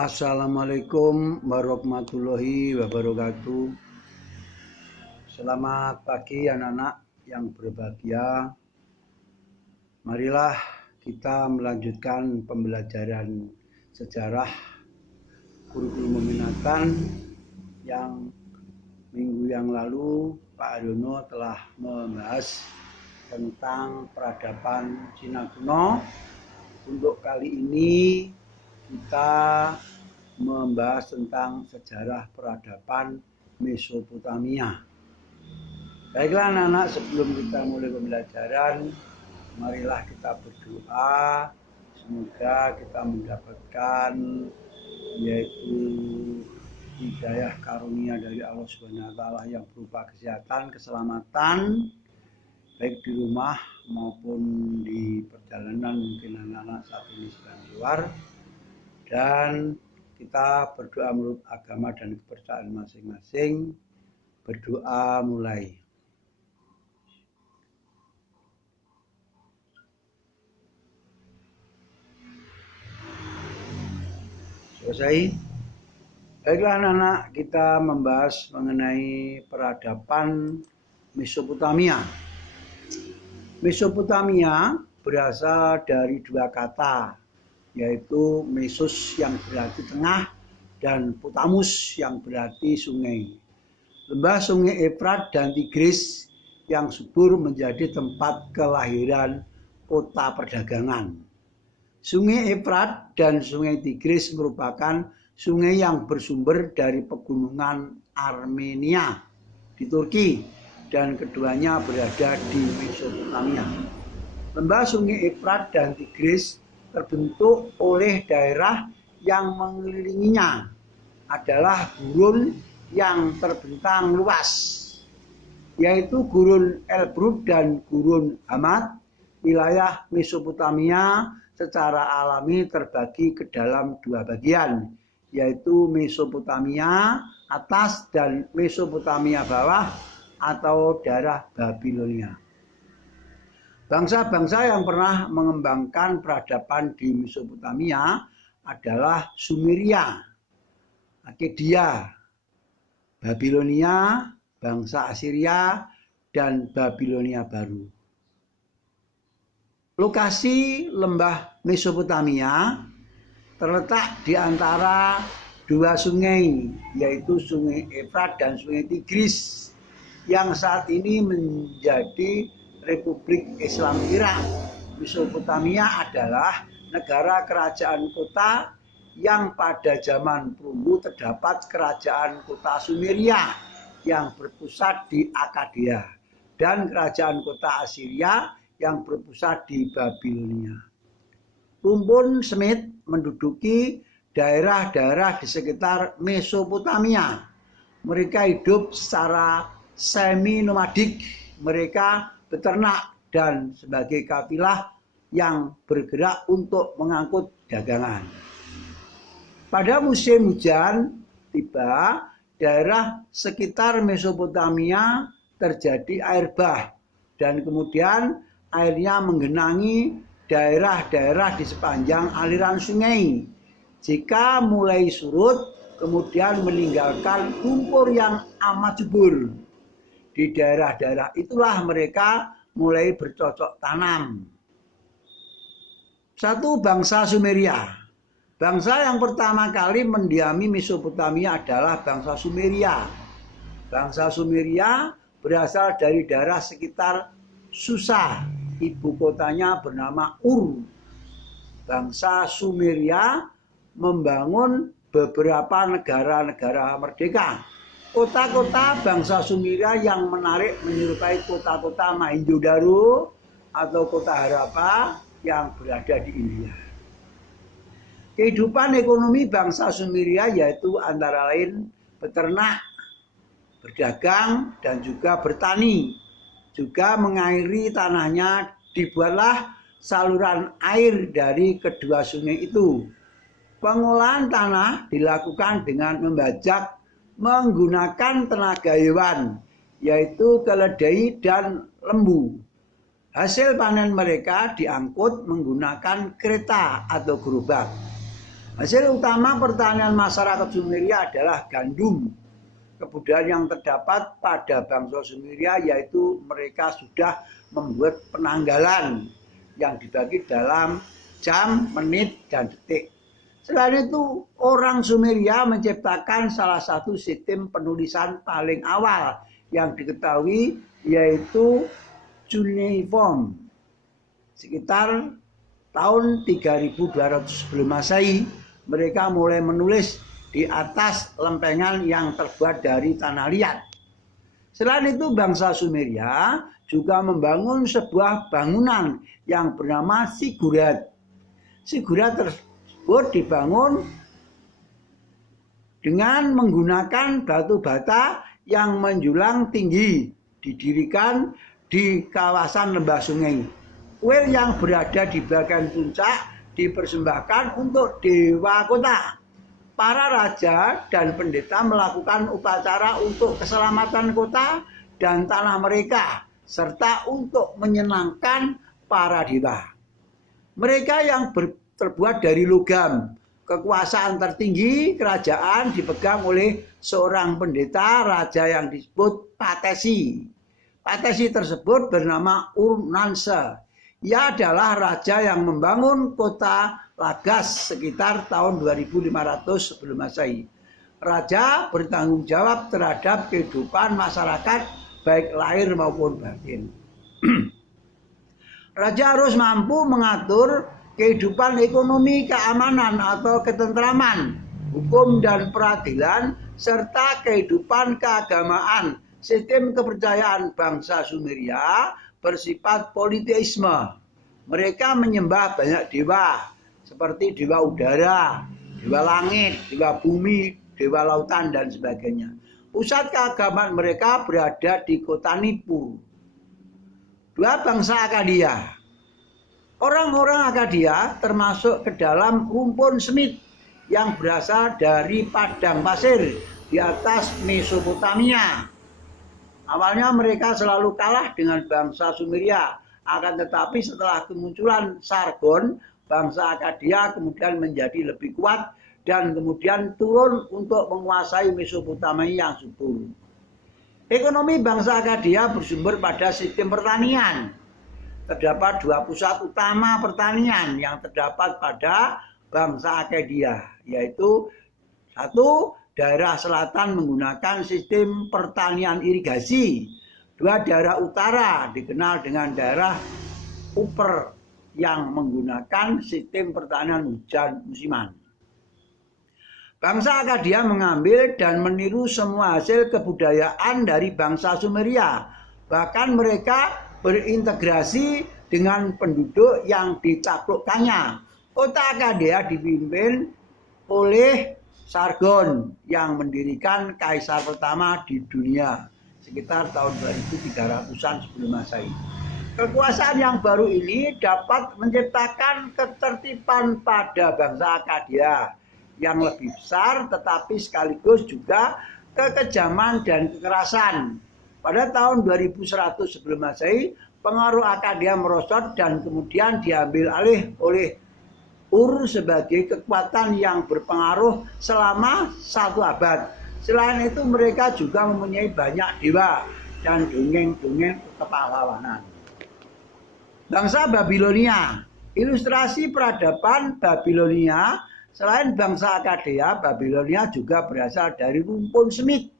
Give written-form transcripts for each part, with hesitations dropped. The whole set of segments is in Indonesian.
Assalamualaikum warahmatullahi wabarakatuh. Selamat pagi anak-anak yang berbahagia. Marilah kita melanjutkan pembelajaran sejarah kurikulum peminatan yang minggu yang lalu Pak Haryono telah membahas tentang peradaban Cina kuno. Untuk kali ini kita membahas tentang sejarah peradaban Mesopotamia. Baiklah anak-anak, sebelum kita mulai pembelajaran, marilah kita berdoa. Semoga kita mendapatkan yaitu hidayah karunia dari Allah Subhanahu wa taala yang berupa kesehatan, keselamatan, baik di rumah maupun di perjalanan. Mungkin anak-anak saat ini sedang keluar. Dan kita berdoa menurut agama dan kepercayaan masing-masing. Berdoa mulai. Selesai. Baiklah anak-anak, kita membahas mengenai peradaban Mesopotamia. Mesopotamia berasal dari dua kata, yaitu Mesos yang berarti tengah dan Potamus yang berarti sungai. Lembah sungai Efrat dan Tigris yang subur menjadi tempat kelahiran kota perdagangan. Sungai Efrat dan sungai Tigris merupakan sungai yang bersumber dari pegunungan Armenia di Turki dan keduanya berada di Mesopotamia. Lembah sungai Efrat dan Tigris terbentuk oleh daerah yang mengelilinginya adalah gurun yang terbentang luas, yaitu gurun Elbrus dan gurun Hamad. Wilayah Mesopotamia secara alami terbagi ke dalam dua bagian, yaitu Mesopotamia atas dan Mesopotamia bawah atau daerah Babilonia. Bangsa-bangsa yang pernah mengembangkan peradaban di Mesopotamia adalah Sumeria, Akedia, Babilonia, bangsa Assyria, dan Babilonia baru. Lokasi lembah Mesopotamia terletak di antara dua sungai, yaitu Sungai Efrat dan Sungai Tigris, yang saat ini menjadi Republik Islam Irak. Mesopotamia adalah negara kerajaan kota yang pada zaman perunggu terdapat kerajaan kota Sumeria yang berpusat di Akkadia dan kerajaan kota Assyria yang berpusat di Babilonia. Rumpun Semit menduduki daerah-daerah di sekitar Mesopotamia. Mereka hidup secara semi-nomadik. Mereka beternak dan sebagai kafilah yang bergerak untuk mengangkut dagangan. Pada musim hujan tiba, daerah sekitar Mesopotamia terjadi air bah dan kemudian airnya menggenangi daerah-daerah di sepanjang aliran sungai. Jika mulai surut, kemudian meninggalkan lumpur yang amat subur. Di daerah-daerah itulah mereka mulai bercocok tanam. Satu, bangsa Sumeria. Bangsa yang pertama kali mendiami Mesopotamia adalah bangsa Sumeria. Bangsa Sumeria berasal dari daerah sekitar Susa. Ibu kotanya bernama Ur. Bangsa Sumeria membangun beberapa negara-negara merdeka. Kota-kota bangsa Sumeria yang menarik menyerupai kota-kota Mohenjo-daro atau kota Harappa yang berada di India. Kehidupan ekonomi bangsa Sumeria yaitu antara lain beternak, berdagang, dan juga bertani. Juga mengairi tanahnya, dibuatlah saluran air dari kedua sungai itu. Pengolahan tanah dilakukan dengan membajak menggunakan tenaga hewan, yaitu keledai dan lembu. Hasil panen mereka diangkut menggunakan kereta atau gerobak. Hasil utama pertanian masyarakat Sumeria adalah gandum. Kebudayaan yang terdapat pada bangsa Sumeria yaitu mereka sudah membuat penanggalan yang dibagi dalam jam, menit, dan detik. Selain itu, orang Sumeria menciptakan salah satu sistem penulisan paling awal yang diketahui yaitu cuneiform. Sekitar tahun 3200 sebelum Masehi, mereka mulai menulis di atas lempengan yang terbuat dari tanah liat. Selain itu, bangsa Sumeria juga membangun sebuah bangunan yang bernama Ziggurat. Ziggurat tersebut dibangun dengan menggunakan batu bata yang menjulang tinggi, didirikan di kawasan lembah sungai. Kuil yang berada di bagian puncak dipersembahkan untuk dewa kota. Para raja dan pendeta melakukan upacara untuk keselamatan kota dan tanah mereka, serta untuk menyenangkan para dewa. Mereka yang terbuat dari logam. Kekuasaan tertinggi kerajaan dipegang oleh seorang pendeta raja yang disebut Patesi. Patesi tersebut bernama Urnanse. Ia adalah raja yang membangun kota Lagas sekitar tahun 2500 sebelum Masehi. Raja bertanggung jawab terhadap kehidupan masyarakat baik lahir maupun batin. Raja harus mampu mengatur kehidupan ekonomi, keamanan atau ketentraman, hukum dan peradilan, serta kehidupan keagamaan. Sistem kepercayaan bangsa Sumeria bersifat politeisme. Mereka menyembah banyak dewa, seperti dewa udara, dewa langit, dewa bumi, dewa lautan, dan sebagainya. Pusat keagamaan mereka berada di kota Nippur. Dua bangsa Akkadia. Orang-orang Akkadia termasuk ke dalam rumpun Semit yang berasal dari padang pasir di atas Mesopotamia. Awalnya mereka selalu kalah dengan bangsa Sumeria, akan tetapi setelah kemunculan Sargon, bangsa Akkadia kemudian menjadi lebih kuat dan kemudian turun untuk menguasai Mesopotamia yang subur. Ekonomi bangsa Akkadia bersumber pada sistem pertanian. Terdapat dua pusat utama pertanian yang terdapat pada bangsa Akkadia, yaitu satu, daerah selatan menggunakan sistem pertanian irigasi. Dua, daerah utara dikenal dengan daerah Upper yang menggunakan sistem pertanian hujan musiman. Bangsa Akkadia mengambil dan meniru semua hasil kebudayaan dari bangsa Sumeria. Bahkan mereka berintegrasi dengan penduduk yang ditaklukkannya. Kota Akkadia dipimpin oleh Sargon yang mendirikan kaisar pertama di dunia sekitar tahun 2300-an sebelum Masehi. Kekuasaan yang baru ini dapat menciptakan ketertiban pada bangsa Akkadia yang lebih besar, tetapi sekaligus juga kekejaman dan kekerasan. Pada tahun 2100 sebelum Masehi, pengaruh Akkadia merosot dan kemudian diambil alih oleh Ur sebagai kekuatan yang berpengaruh selama 1 abad. Selain itu mereka juga mempunyai banyak dewa dan dongeng-dongeng kepahlawanan. Bangsa Babilonia. Ilustrasi peradaban Babilonia. Selain bangsa Akkadia, Babilonia juga berasal dari rumpun Semit.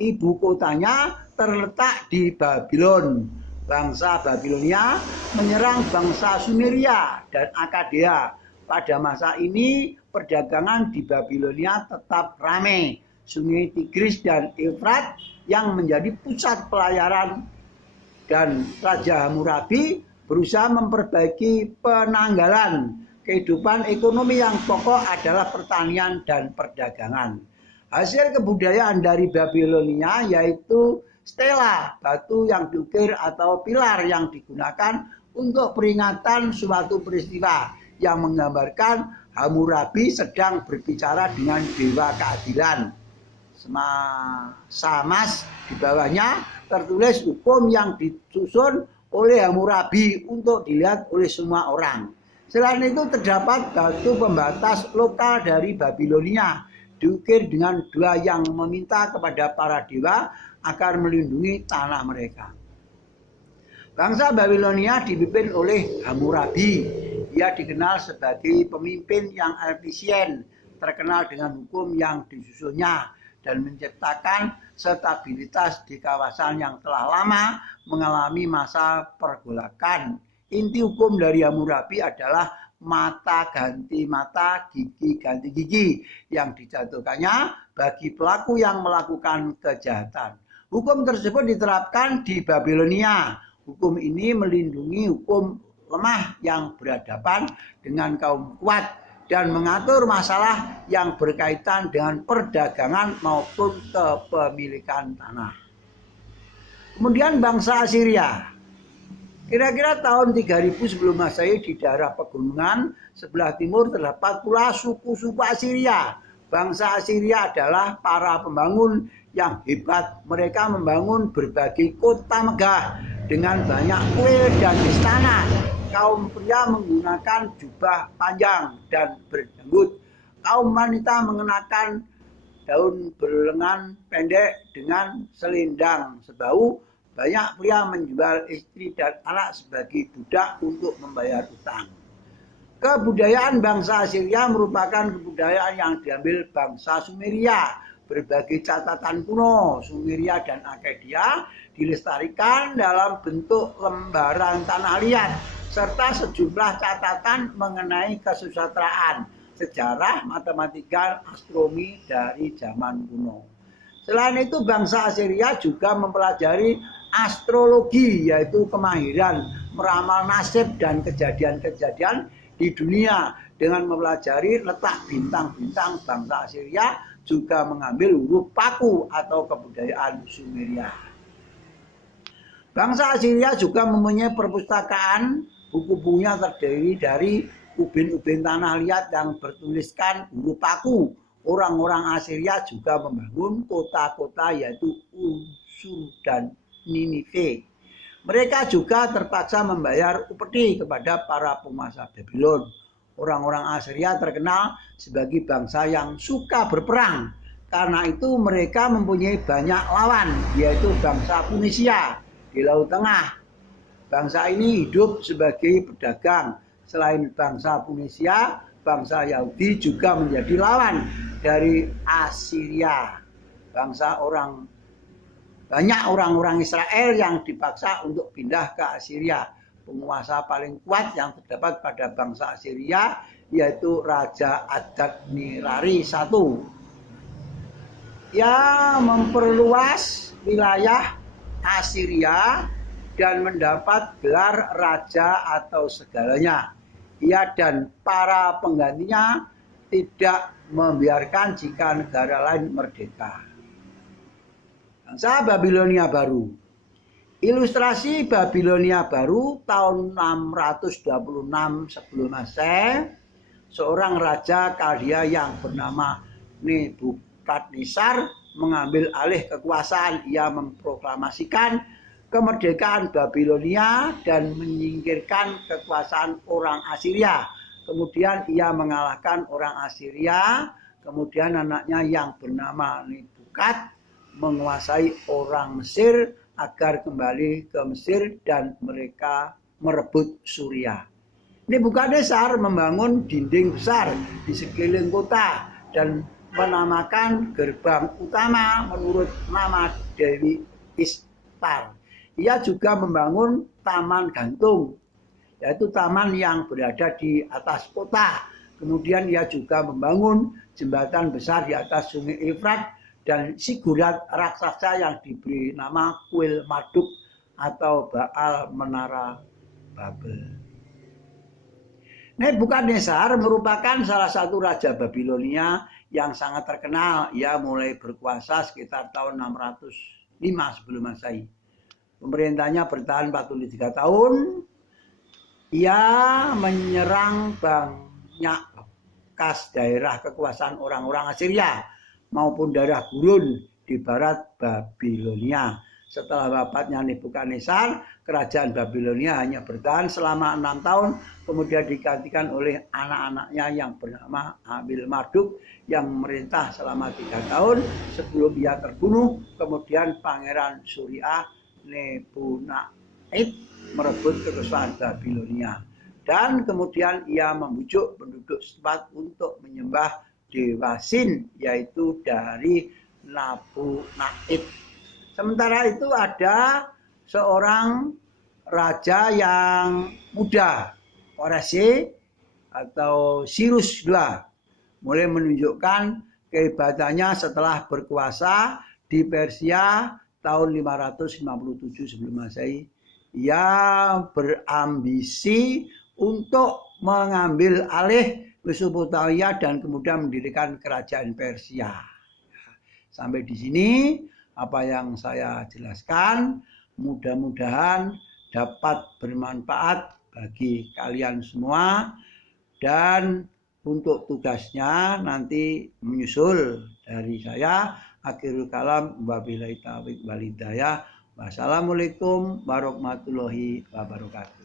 Ibu kotanya terletak di Babylon. Bangsa Babilonia menyerang bangsa Sumeria dan Akkadia. Pada masa ini, perdagangan di Babilonia tetap ramai. Sungai Tigris dan Efrat yang menjadi pusat pelayaran, dan Raja Hammurabi berusaha memperbaiki penanggalan. Kehidupan ekonomi yang pokok adalah pertanian dan perdagangan. Hasil kebudayaan dari Babilonia yaitu stela, batu yang diukir atau pilar yang digunakan untuk peringatan suatu peristiwa, yang menggambarkan Hammurabi sedang berbicara dengan dewa keadilan. Samas di bawahnya tertulis hukum yang disusun oleh Hammurabi untuk dilihat oleh semua orang. Selain itu terdapat batu pembatas lokal dari Babilonia, diukir dengan dua yang meminta kepada para dewa agar melindungi tanah mereka. Bangsa Babilonia dipimpin oleh Hammurabi. Ia dikenal sebagai pemimpin yang efisien, terkenal dengan hukum yang disusunnya, dan menciptakan stabilitas di kawasan yang telah lama mengalami masa pergolakan. Inti hukum dari Hammurabi adalah mata ganti mata, gigi ganti gigi yang dijatuhkannya bagi pelaku yang melakukan kejahatan. Hukum tersebut diterapkan di Babilonia. Hukum ini melindungi hukum lemah yang berhadapan dengan kaum kuat dan mengatur masalah yang berkaitan dengan perdagangan maupun kepemilikan tanah. Kemudian bangsa Assyria. Kira-kira tahun 3000 sebelum Masehi di daerah pegunungan sebelah timur terdapat pula suku-suku Assyria. Bangsa Assyria adalah para pembangun yang hebat. Mereka membangun berbagai kota megah dengan banyak kuil dan istana. Kaum pria menggunakan jubah panjang dan berjanggut. Kaum wanita mengenakan daun berlengan pendek dengan selendang sebau. Banyak pria menjual istri dan anak sebagai budak untuk membayar utang. Kebudayaan bangsa Assyria merupakan kebudayaan yang diambil bangsa Sumeria. Berbagai catatan kuno, Sumeria dan Akkadia dilestarikan dalam bentuk lembaran tanah liat, serta sejumlah catatan mengenai kesusastraan, sejarah, matematika, astronomi dari zaman kuno. Selain itu, bangsa Assyria juga mempelajari astrologi, yaitu kemahiran meramal nasib dan kejadian-kejadian di dunia. Dengan mempelajari letak bintang-bintang, bangsa Assyria juga mengambil huruf paku atau kebudayaan Sumeria. Bangsa Assyria juga mempunyai perpustakaan. Buku-bukunya terdiri dari ubin-ubin tanah liat yang bertuliskan huruf paku. Orang-orang Assyria juga membangun kota-kota yaitu Unsur dan Ninive. Mereka juga terpaksa membayar upeti kepada para penguasa Babylon. Orang-orang Assyria terkenal sebagai bangsa yang suka berperang. Karena itu mereka mempunyai banyak lawan, yaitu bangsa Punisia di Laut Tengah. Bangsa ini hidup sebagai pedagang. Selain bangsa Punisia, bangsa Yahudi juga menjadi lawan dari Assyria. Banyak orang-orang Israel yang dipaksa untuk pindah ke Assyria. Penguasa paling kuat yang terdapat pada bangsa Assyria yaitu Raja Adad-nirari I. Ia memperluas wilayah Assyria dan mendapat gelar raja atau segalanya. Ia dan para penggantinya tidak membiarkan jika negara lain merdeka. Bangsa Babilonia baru. Ilustrasi Babilonia baru tahun 626 sebelum Masehi, seorang raja Kaldea yang bernama Nebukadnezar mengambil alih kekuasaan. Ia memproklamasikan kemerdekaan Babilonia dan menyingkirkan kekuasaan orang Assyria. Kemudian ia mengalahkan orang Assyria. Kemudian anaknya yang bernama Nebukad menguasai orang Mesir agar kembali ke Mesir dan mereka merebut Suria. Nebukadnezar membangun dinding besar di sekeliling kota dan menamakan gerbang utama menurut nama Dewi Ishtar. Ia juga membangun taman gantung, yaitu taman yang berada di atas kota. Kemudian ia juga membangun jembatan besar di atas sungai Efrat dan sigurat raksasa yang diberi nama kuil Marduk atau Baal Menara Babel. Nebukadnezar merupakan salah satu raja Babilonia yang sangat terkenal. Ia mulai berkuasa sekitar tahun 605 sebelum Masehi. Pemerintahnya bertahan 43 tahun. Ia menyerang banyak bekas daerah kekuasaan orang-orang Assyria maupun daerah gurun di barat Babilonia. Setelah wafatnya Nebukadnezar, kerajaan Babilonia hanya bertahan selama 6 tahun, kemudian digantikan oleh anak-anaknya yang bernama Amil-Marduk yang memerintah selama 3 tahun sebelum ia terbunuh. Kemudian Pangeran Suriah Nebunait merebut kekuasaan Babilonia. Dan kemudian ia membujuk penduduk setempat untuk menyembah dewa Sin, yaitu dari Nabunait. Sementara itu ada seorang raja yang muda, Koresi atau Sirus II, mulai menunjukkan kehebatannya setelah berkuasa di Persia tahun 557 sebelum Masehi. Ia berambisi untuk mengambil alih Mesopotamia dan kemudian mendirikan kerajaan Persia. Sampai di sini apa yang saya jelaskan mudah-mudahan dapat bermanfaat bagi kalian semua, dan untuk tugasnya nanti menyusul dari saya. Akhirul kalam, wabillahi taufiq wal hidayah. Wassalamualaikum warahmatullahi wabarakatuh.